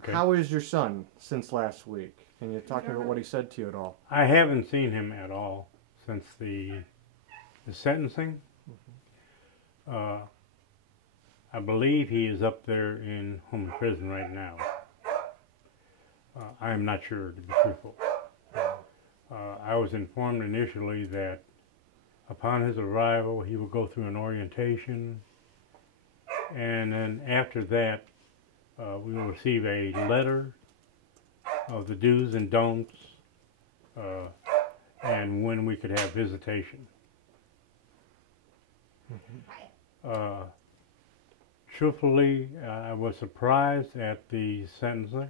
Okay. How is your son since last week? Can you talk about what he said to you at all? I haven't seen him at all since the sentencing. Uh, I believe he is up there in home prison right now. I am not sure, to be truthful. I was informed initially that upon his arrival he will go through an orientation, and then after that we will receive a letter of the do's and don'ts and when we could have visitation. Truthfully, I was surprised at the sentencing.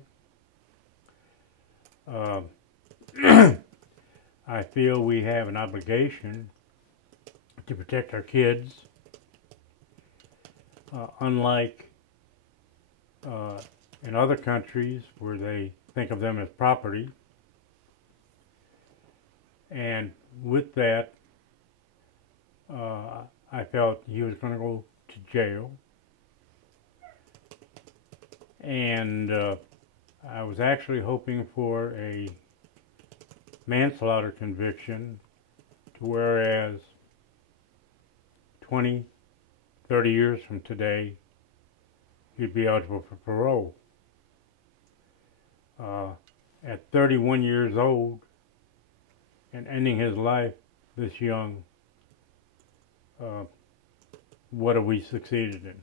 I feel we have an obligation to protect our kids, unlike in other countries where they think of them as property. And with that, I felt he was going to go to jail. And I was actually hoping for a manslaughter conviction to whereas 20, 30 years from today, he'd be eligible for parole. At 31 years old and ending his life this young, what have we succeeded in?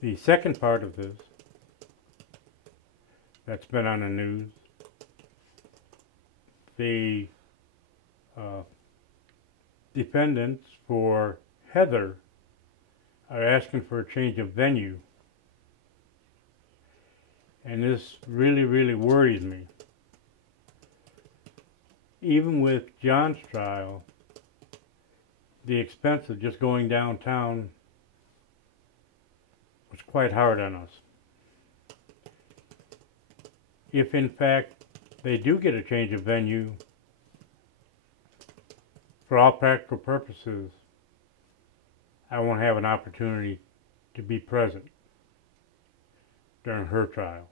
The second part of this that's been on the news, the defendants for Heather are asking for a change of venue. And this really, really worries me. Even with John's trial, the expense of just going downtown was quite hard on us. If in fact they do get a change of venue, for all practical purposes, I won't have an opportunity to be present during her trial.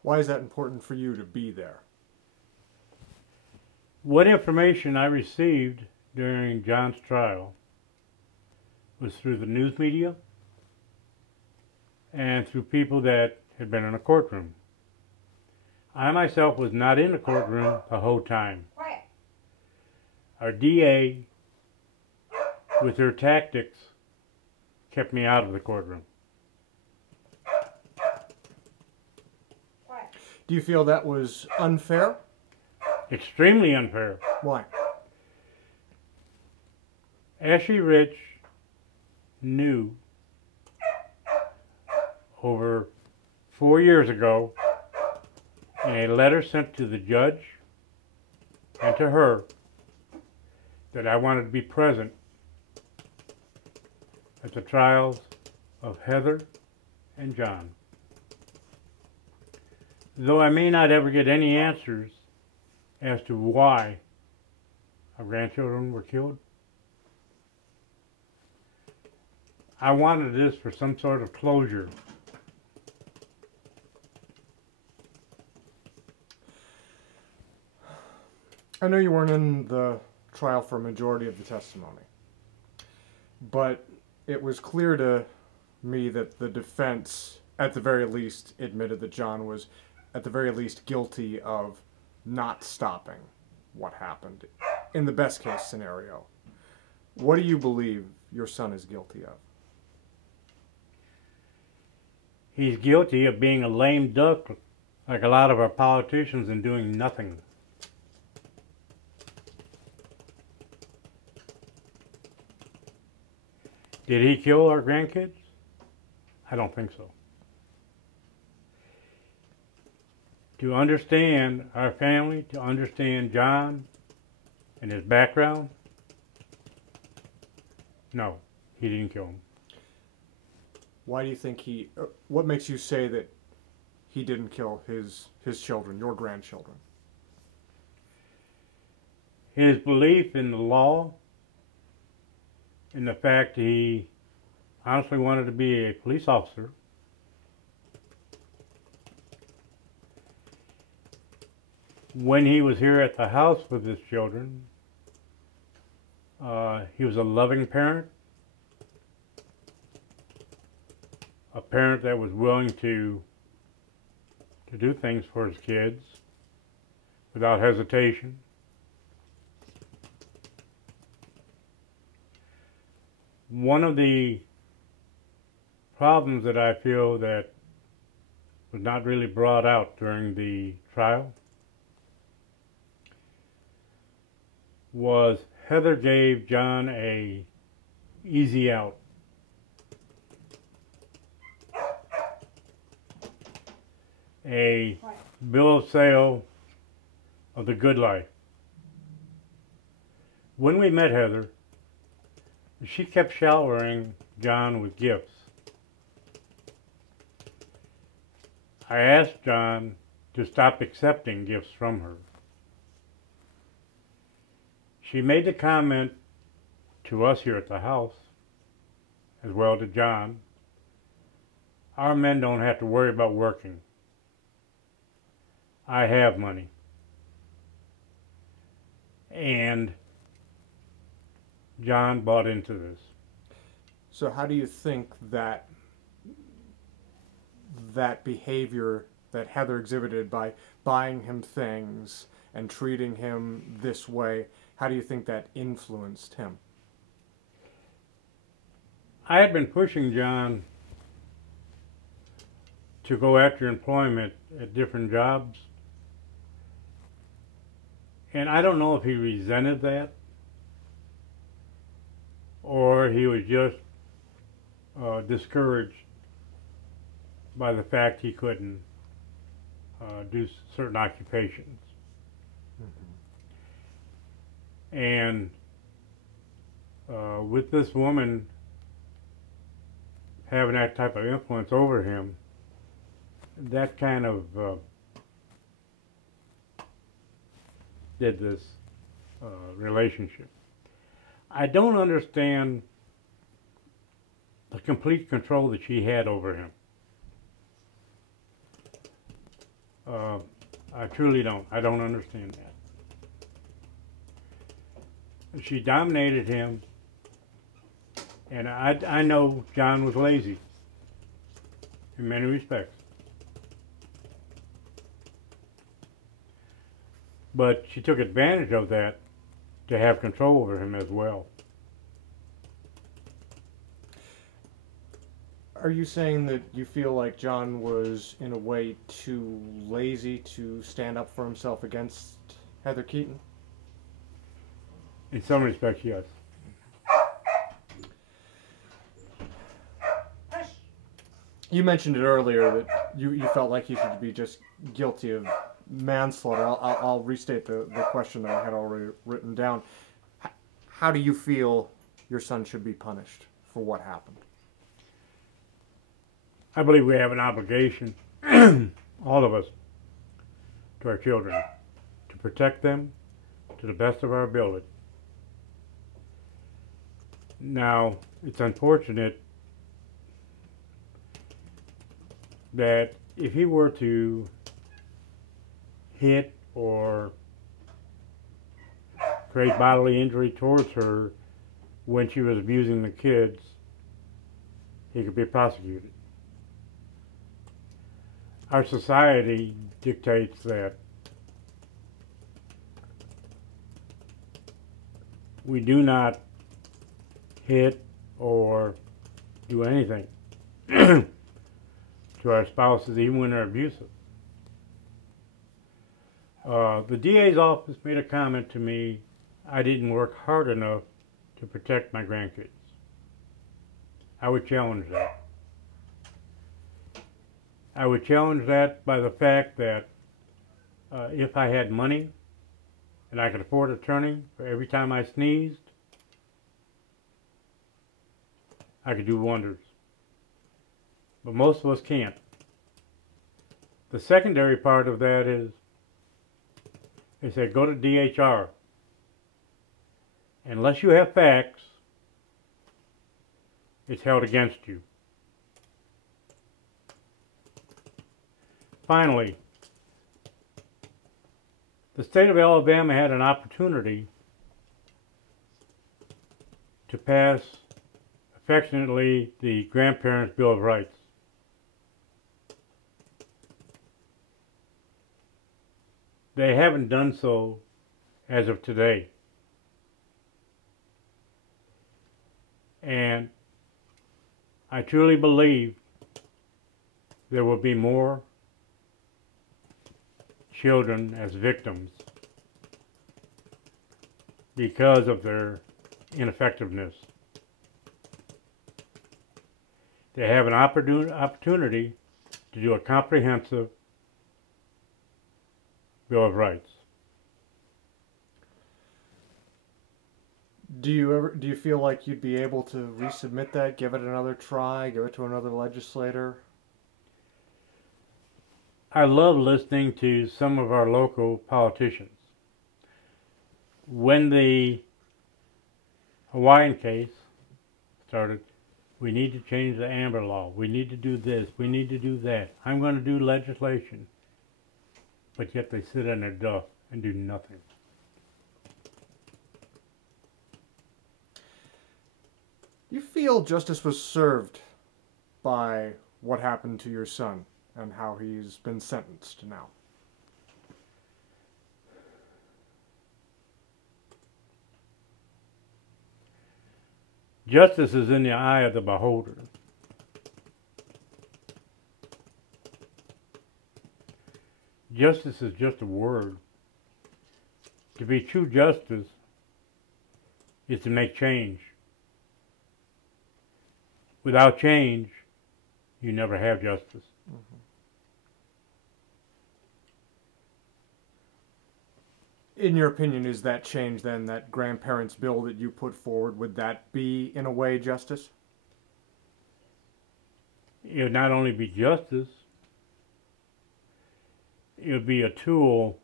Why is that important for you to be there? What information I received during John's trial was through the news media and through people that had been in a courtroom. I myself was not in the courtroom the whole time. Our DA, with her tactics, kept me out of the courtroom. Do you feel that was unfair? Extremely unfair. Why? Ashley Rich knew over 4 years ago in a letter sent to the judge and to her that I wanted to be present at the trials of Heather and John. Though I may not ever get any answers as to why our grandchildren were killed, I wanted this for some sort of closure. I know you weren't in the trial for a majority of the testimony, but it was clear to me that the defense, at the very least, admitted that John was, at the very least, guilty of not stopping what happened in the best case scenario. What do you believe your son is guilty of? He's guilty of being a lame duck like a lot of our politicians and doing nothing. Did he kill our grandkids? I don't think so. To understand our family, to understand John and his background, no, he didn't kill him. Why do you think he... what makes you say that he didn't kill his children, your grandchildren? His belief in the law, in the fact he honestly wanted to be a police officer. When he was here at the house with his children, he was a loving parent, a parent that was willing to do things for his kids without hesitation. One of the problems that I feel that was not really brought out during the trial was Heather gave John a easy out. A bill of sale of the good life. When we met Heather, she kept showering John with gifts. I asked John to stop accepting gifts from her. She made the comment to us here at the house, as well to John, our men don't have to worry about working. I have money. And John bought into this. So how do you think that behavior that Heather exhibited by buying him things and treating him this way, how do you think that influenced him? I had been pushing John to go after employment at different jobs. And I don't know if he resented that or he was just discouraged by the fact he couldn't do certain occupations. Mm-hmm. And with this woman having that type of influence over him, that kind of did this relationship. I don't understand the complete control that she had over him. I truly don't. I don't understand that. She dominated him, and I know John was lazy in many respects. But she took advantage of that to have control over him as well. Are you saying that you feel like John was, in a way, too lazy to stand up for himself against Heather Keaton? In some respects, yes. You mentioned it earlier that you felt like he should be just guilty of manslaughter. I'll restate the question that I had already written down. How do you feel your son should be punished for what happened? I believe we have an obligation, all of us, to our children, to protect them to the best of our ability. Now, it's unfortunate that if he were to hit or create bodily injury towards her when she was abusing the kids, he could be prosecuted. Our society dictates that we do not hit or do anything to our spouses, even when they're abusive. The DA's office made a comment to me, I didn't work hard enough to protect my grandkids. I would challenge that. I would challenge that by the fact that if I had money and I could afford an attorney for every time I sneezed, I could do wonders. But most of us can't. The secondary part of that is, they said, go to DHR. Unless you have facts, is held against you. Finally, the state of Alabama had an opportunity to pass, affectionately, the Grandparents' Bill of Rights. They haven't done so as of today. And I truly believe there will be more children as victims because of their ineffectiveness. They have an opportunity to do a comprehensive Bill of Rights. Do you feel like you'd be able to resubmit that, give it another try, give it to another legislator? I love listening to some of our local politicians. When the Hawaiian case started, we need to change the Amber Law, we need to do this, we need to do that, I'm going to do legislation. But yet they sit on their duff and do nothing. You feel justice was served by what happened to your son and how he's been sentenced now? Justice is in the eye of the beholder. Justice is just a word. To be true justice is to make change. Without change, you never have justice. Mm-hmm. In your opinion, is that change then, that grandparents' bill that you put forward, would that be, in a way, justice? It would not only be justice, it would be a tool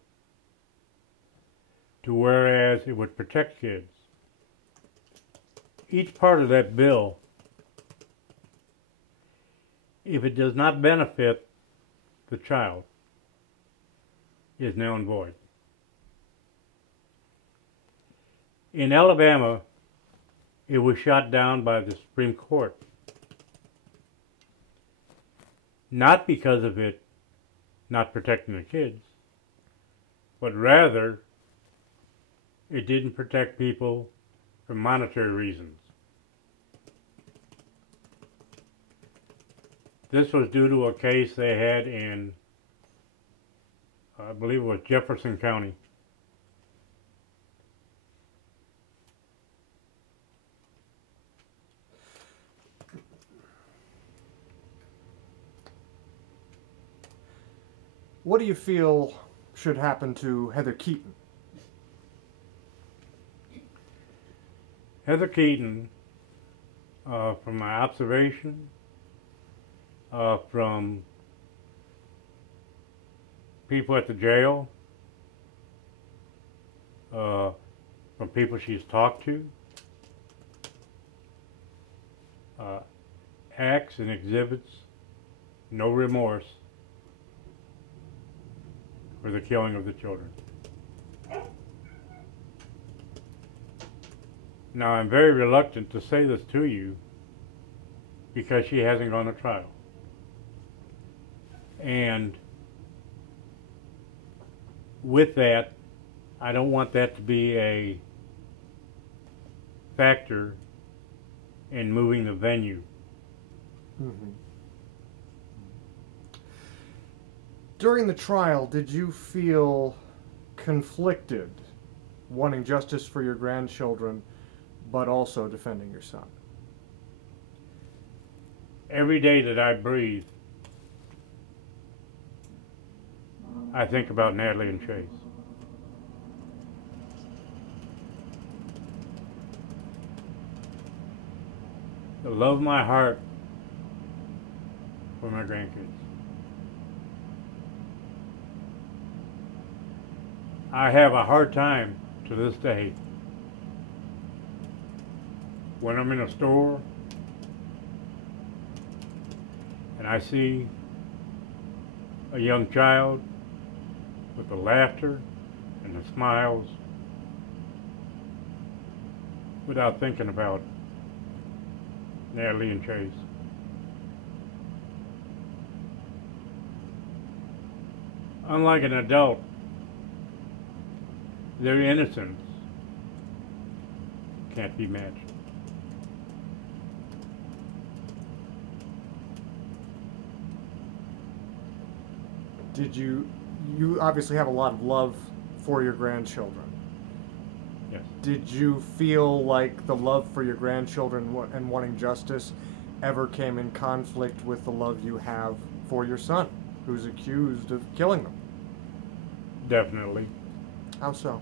to whereas it would protect kids. Each part of that bill, if it does not benefit the child, is null and void. In Alabama, it was shot down by the Supreme Court. Not because of it not protecting the kids, but rather it didn't protect people for monetary reasons. This was due to a case they had in, I believe it was Jefferson County. What do you feel should happen to Heather Keaton? Heather Keaton, from my observation, from people at the jail, from people she's talked to, acts and exhibits no remorse for the killing of the children. Now, I'm very reluctant to say this to you because she hasn't gone to trial. And with that, I don't want that to be a factor in moving the venue. Mm-hmm. During the trial, did you feel conflicted, wanting justice for your grandchildren, but also defending your son? Every day that I breathe, I think about Natalie and Chase. The love of my heart for my grandkids. I have a hard time to this day when I'm in a store I see a young child with the laughter and the smiles without thinking about Natalie and Chase. Unlike an adult, their innocence can't be matched. You obviously have a lot of love for your grandchildren. Yes. Did you feel like the love for your grandchildren and wanting justice ever came in conflict with the love you have for your son, who's accused of killing them? Definitely. How so?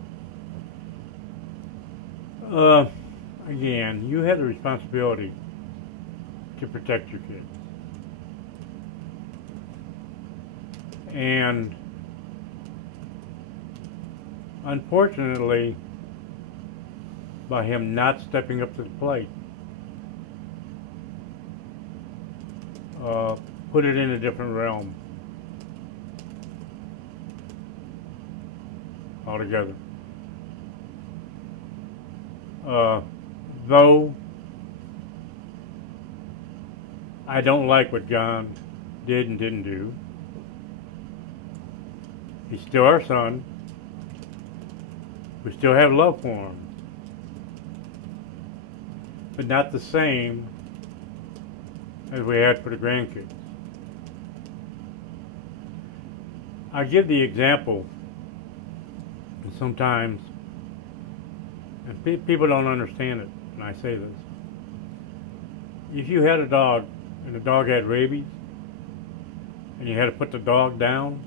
Again, you have the responsibility to protect your kids. And unfortunately, by him not stepping up to the plate, put it in a different realm altogether. Though I don't like what John did and didn't do, he's still our son. We still have love for him, but not the same as we had for the grandkids. I give the example sometimes, and people don't understand it when I say this. If you had a dog and the dog had rabies and you had to put the dog down,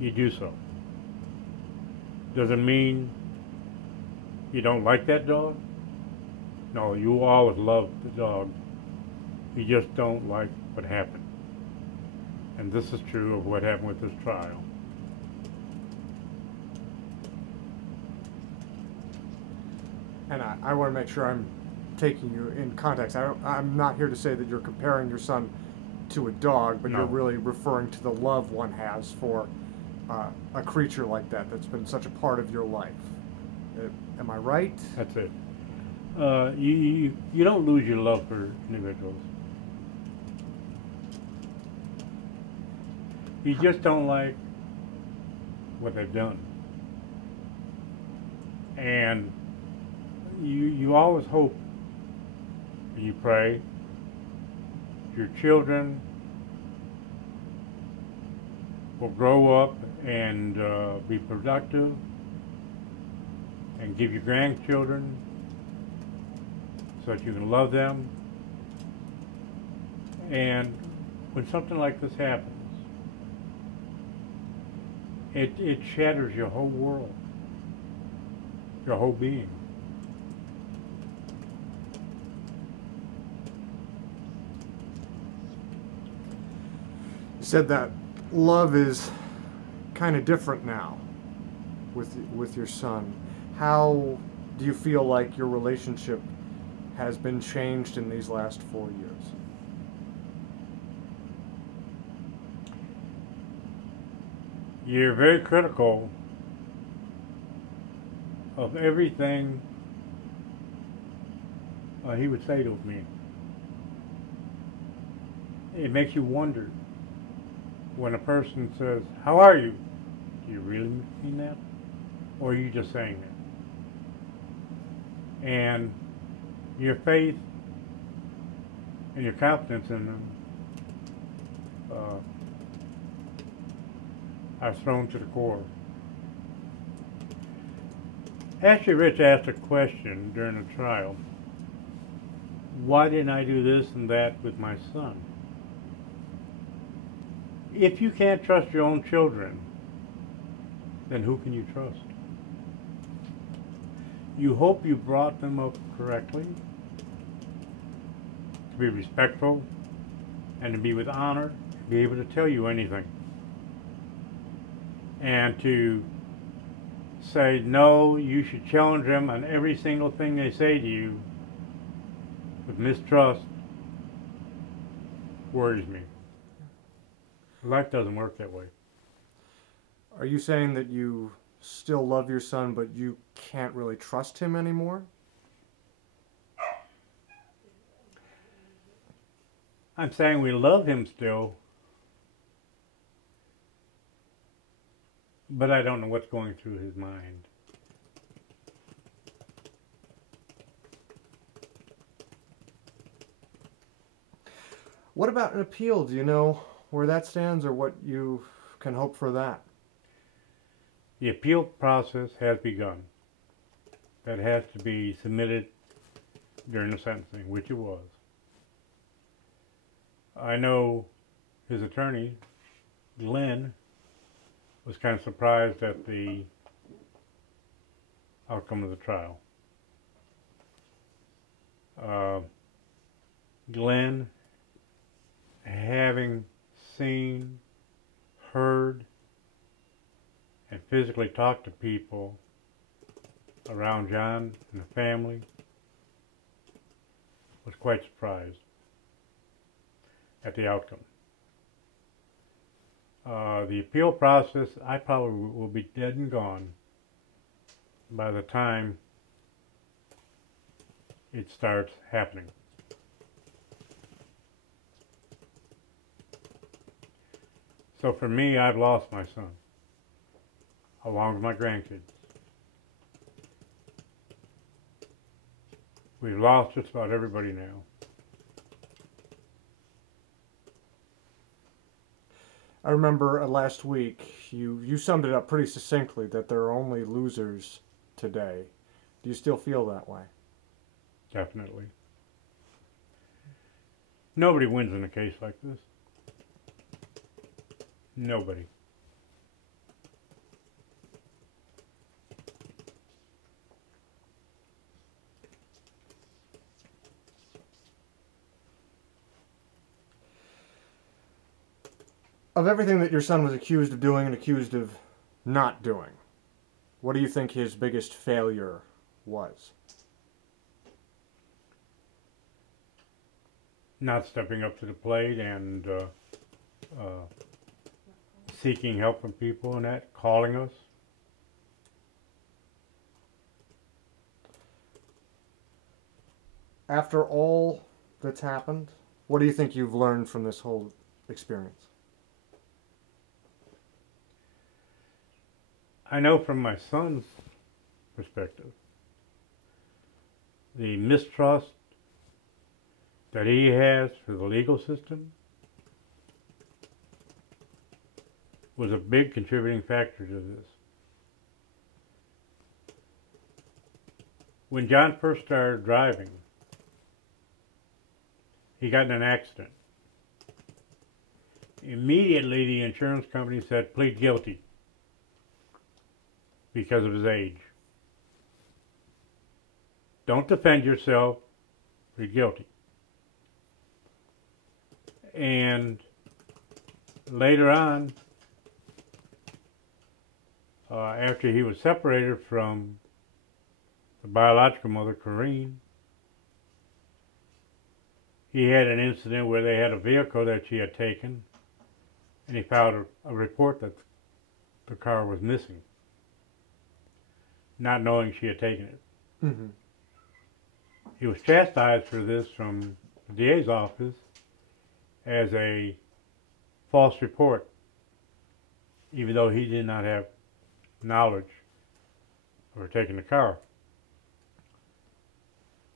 you do so. Doesn't mean you don't like that dog. No, you always love the dog. You just don't like what happened. And this is true of what happened with this trial. And I want to make sure I'm taking you in context. I'm not here to say that you're comparing your son to a dog, but No. you're really referring to the love one has for a creature like that that's been such a part of your life. Am I right? That's it. You don't lose your love for individuals. You just don't like what they've done. And you always hope, and you pray, your children will grow up and be productive and give you grandchildren so that you can love them. And when something like this happens, it shatters your whole world, your whole being. You said that love is kind of different now with your son. How do you feel like your relationship has been changed in these last 4 years? You're very critical of everything he would say to me. It makes you wonder when a person says, "How are you?" Do you really mean that? Or are you just saying that? And your faith and your confidence in them are thrown to the core. Actually, Rich asked a question during the trial. Why didn't I do this and that with my son? If you can't trust your own children, then who can you trust? You hope you brought them up correctly, to be respectful, and to be with honor, to be able to tell you anything. And to say, no, you should challenge them on every single thing they say to you with mistrust worries me. Life doesn't work that way. Are you saying that you still love your son, but you can't really trust him anymore? I'm saying we love him still, but I don't know what's going through his mind. What about an appeal? Do you know where that stands or what you can hope for that? The appeal process has begun. That has to be submitted during the sentencing, which it was. I know his attorney, Glenn, was kind of surprised at the outcome of the trial. Glenn, having seen, heard, and physically talked to people around John and the family, was quite surprised at the outcome. The appeal process, I probably will be dead and gone by the time it starts happening. So for me, I've lost my son, along with my grandkids. We've lost just about everybody now. I remember last week you summed it up pretty succinctly that there are only losers today. Do you still feel that way? Definitely. Nobody wins in a case like this. Nobody. Of everything that your son was accused of doing and accused of not doing, what do you think his biggest failure was? Not stepping up to the plate and seeking help from people and that, calling us. After all that's happened, what do you think you've learned from this whole experience? I know from my son's perspective, the mistrust that he has for the legal system was a big contributing factor to this. When John first started driving, he got in an accident. Immediately the insurance company said, plead guilty because of his age. Don't defend yourself, plead guilty. And later on, after he was separated from the biological mother, Corrine, he had an incident where they had a vehicle that she had taken, and he filed a report that the car was missing, not knowing she had taken it. Mm-hmm. He was chastised for this from the DA's office as a false report, even though he did not have knowledge of her taking the car.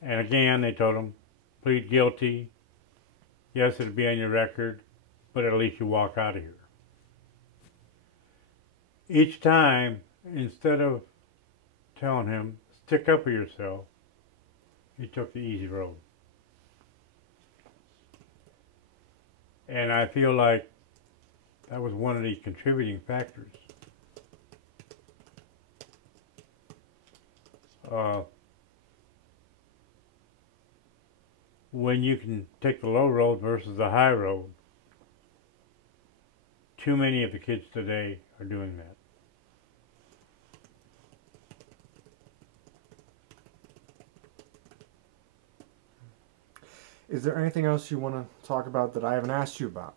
And again, they told him, plead guilty. Yes, it'll be on your record, but at least you walk out of here. Each time, instead of telling him, stick up for yourself, he took the easy road. And I feel like that was one of the contributing factors. When you can take the low road versus the high road, too many of the kids today are doing that. Is there anything else you want to talk about that I haven't asked you about?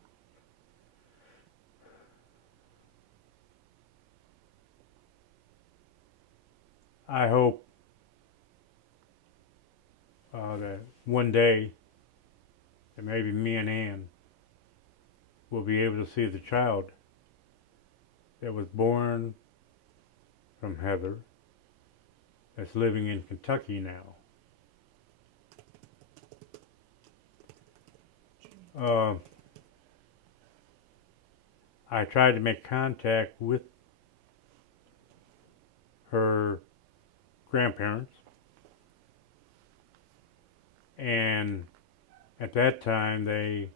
I hope that one day that maybe me and Ann will be able to see the child that was born from Heather that's living in Kentucky now. I tried to make contact with her grandparents, and at that time they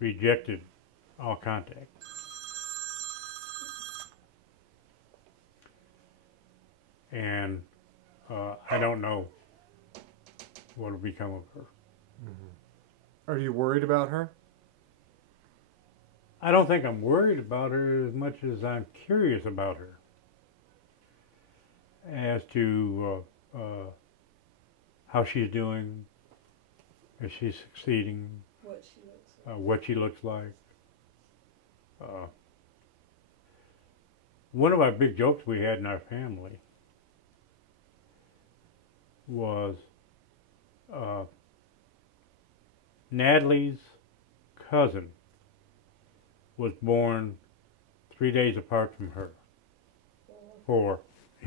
rejected all contact. And I don't know what will become of her. Mm-hmm. Are you worried about her? I don't think I'm worried about her as much as I'm curious about her as to how she's doing, if she's succeeding, what she looks like. One of our big jokes we had in our family was Natalie's cousin was born 3 days apart from her. 4,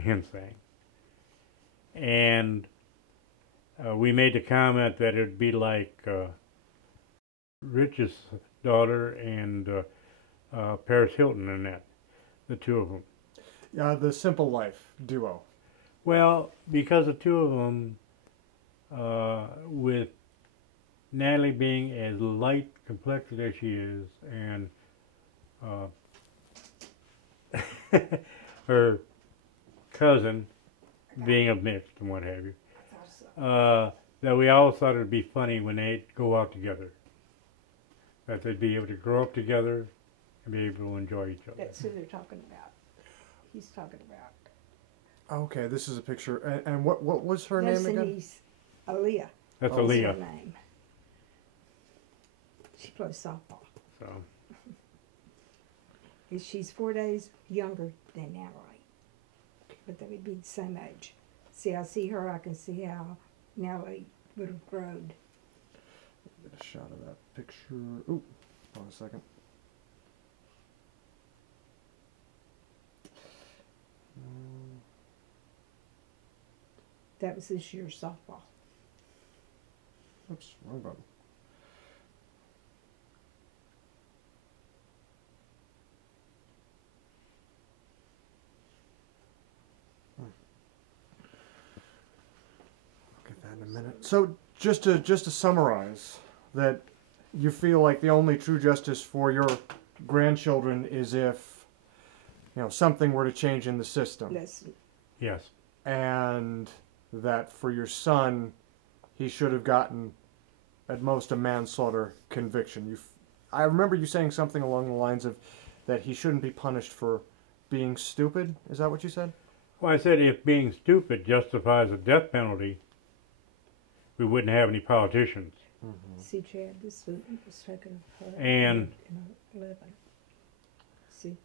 insane. And we made the comment that it'd be like Rich's daughter and Paris Hilton and that, the two of them. The Simple Life duo. Well, because the two of them, with Natalie being as light complected as she is, and her cousin being a mixed and what have you, that we all thought it would be funny when they'd go out together, that they'd be able to grow up together and be able to enjoy each other. That's who they're talking about. He's talking about. Okay, this is a picture. And what was her name again? Niece, Aaliyah. That's That's Aaliyah. her name. She plays softball. So. She's 4 days younger than Natalie, but they would be the same age. See, I see her. I can see how Natalie would have grown. Get a shot of that picture. Ooh, hold on a second. That was this year's softball. Oops, wrong button. I'll get that in a minute. So just to summarize, that you feel like the only true justice for your grandchildren is if, you know, something were to change in the system. Yes. And that for your son, he should have gotten at most a manslaughter conviction. I remember you saying something along the lines of that he shouldn't be punished for being stupid. Is that what you said? Well, I said if being stupid justifies a death penalty, we wouldn't have any politicians. Mm-hmm. See, Chad, this was taken of her And in 11. See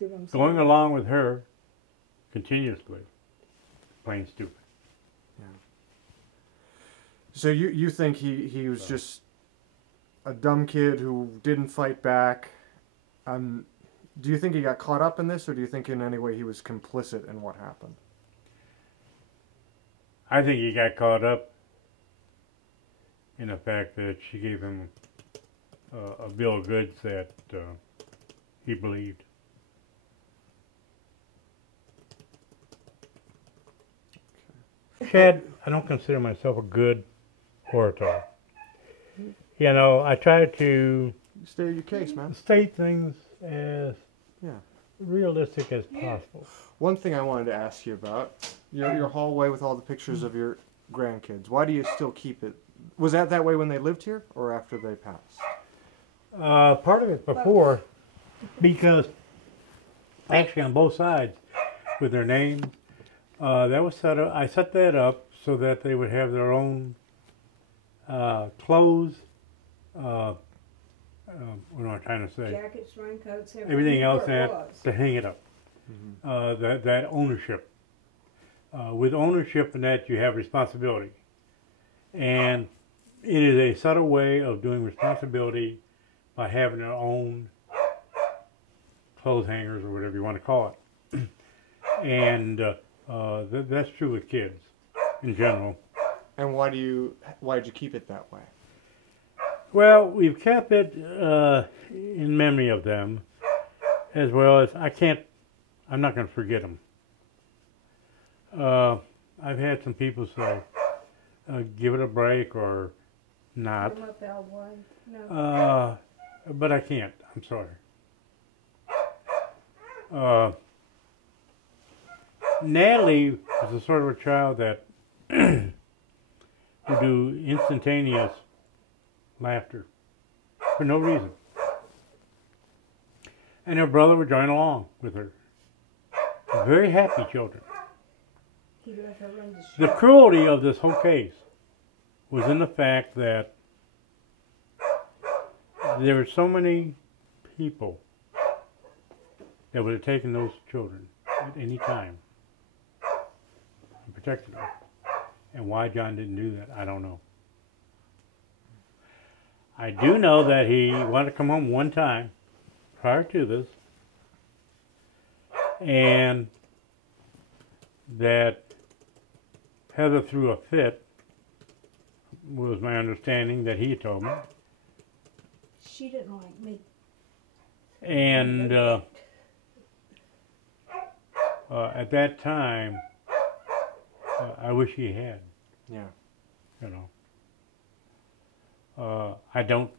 what I'm saying? going along with her continuously, plain stupid. Yeah. So you think he was just a dumb kid who didn't fight back? Do you think he got caught up in this, or do you think in any way he was complicit in what happened? I think he got caught up in the fact that she gave him a bill of goods that he believed. Chad, I don't consider myself a good orator. You know, I try to State your case, man. state things as Yeah. realistic as possible. One thing I wanted to ask you about, your hallway with all the pictures of your grandkids. Why do you still keep it? Was that way when they lived here or after they passed? Part of it before, because actually on both sides with their names, that was set up. I set that up so that they would have their own clothes, what am I trying to say? Jackets, raincoats, Everything else where it that was. to hang it up. That ownership. With ownership in that you have responsibility. And it is a subtle way of doing responsibility by having their own clothes hangers or whatever you want to call it. And that's true with kids in general. And why did you keep it that way? Well, we've kept it in memory of them, as well as I'm not going to forget them. I've had some people say, give it a break or not. Put 'em up that way. No. But I can't. I'm sorry. Natalie was the sort of a child that would do instantaneous laughter for no reason. And her brother would join along with her. Very happy children. He let her run the The show. cruelty of this whole case was in the fact that there were so many people that would have taken those children at any time and protected them. And why John didn't do that, I don't know. I do know that he wanted to come home one time prior to this, and that Heather threw a fit, was my understanding that he told me. She didn't like me. And at that time, I wish he had, Yeah. you know. I don't,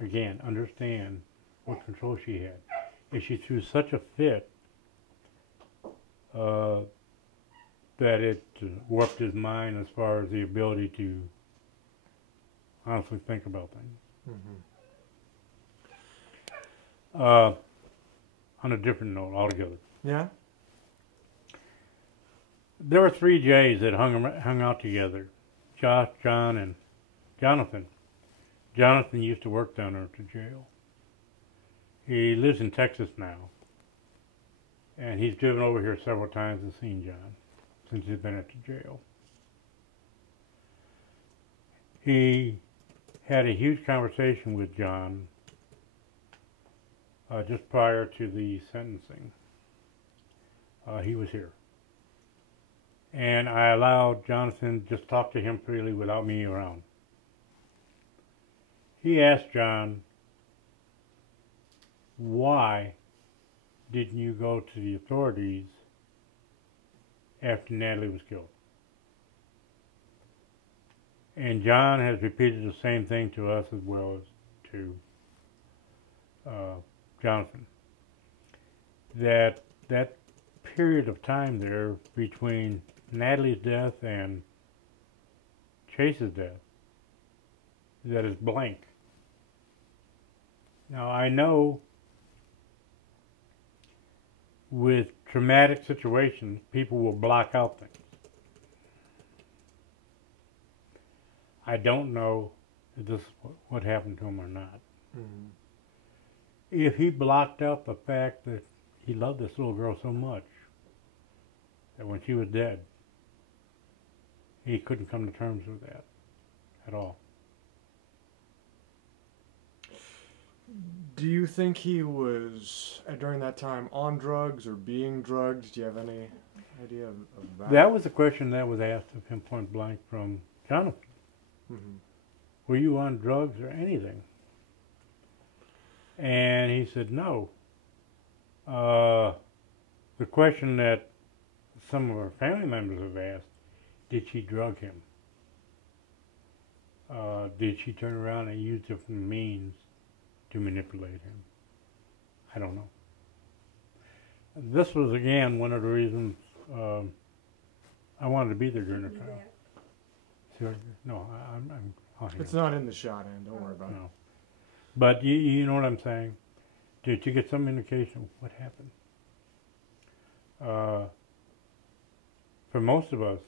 again, understand what control she had. If she threw such a fit that it warped his mind as far as the ability to honestly think about things. On a different note altogether. Yeah? There were 3 J's that hung out together. Josh, John, and Jonathan. Jonathan used to work down there at the jail. He lives in Texas now. And he's driven over here several times and seen John since he's been at the jail. He had a huge conversation with John just prior to the sentencing. He was here. And I allowed Jonathan just talk to him freely without me around. He asked John, why didn't you go to the authorities after Natalie was killed? And John has repeated the same thing to us as well as to Jonathan. That period of time there between Natalie's death and Chase's death, that is blank. Now I know with traumatic situations, people will block out things. I don't know if this is what happened to him or not. Mm-hmm. If he blocked out the fact that he loved this little girl so much that when she was dead, he couldn't come to terms with that at all. Do you think he was, during that time, on drugs or being drugged? Do you have any idea of that? That was a question that was asked of him point blank from Jonathan. Mm-hmm. Were you on drugs or anything? And he said no. The question that some of our family members have asked, did she drug him? Did she turn around and use different means to manipulate him? I don't know. This was, again, one of the reasons I wanted to be there during the trial. See, no, I'll hang It's on. not in the shot, Ann. Don't worry about it. No. But you know what I'm saying? To get some indication of what happened. For most of us,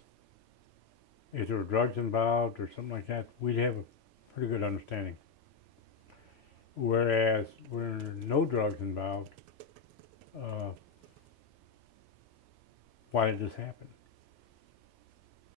if there were drugs involved or something like that, we'd have pretty good understanding. Whereas when no drugs involved, why did this happen?